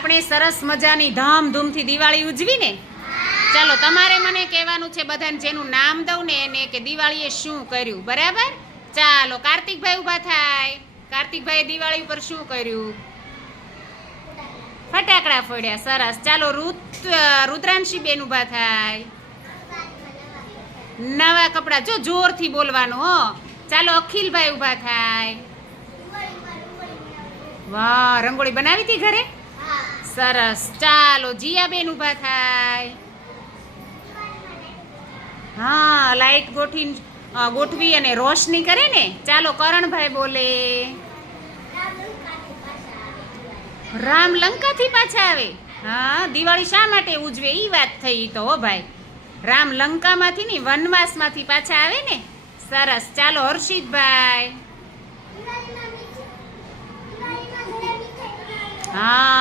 આપણે સરસ મજાની ધામધૂમથી દિવાળી ઉજવી ને. ચાલો તમારે મને કહેવાનું છે બધાને, જેનું નામ દઉં ને એને, કે દિવાળીએ શું કર્યું. બરાબર? ચાલો કાર્તિકભાઈ ઊભા થાય. કાર્તિકભાઈ દિવાળી ઉપર શું કર્યું? ફટાકડા ફોડ્યા. સરસ. ચાલો રુદ્રાંશી બેન ઊભા થાય. નવા કપડા. જો જોરથી બોલવાનું હો. ચાલો અખિલભાઈ ઊભા થાય. વાહ, રંગોળી બનાવી હતી ઘરે? સરસ. ચાલો જીયાબેન ઊભા થાય. હા, લાઈટ ગોઠવી અને રોશની કરે ને. ચાલો કરણભાઈ બોલે. રામ લંકાથી પાછા આવે. હા, દિવાળી શા માટે ઉજવે એ વાત થઈ તો હો ભાઈ. રામ લંકામાંથી ને વનવાસમાંથી પાછા આવે ને. સરસ. ચાલો હર્ષિતભાઈ. હા.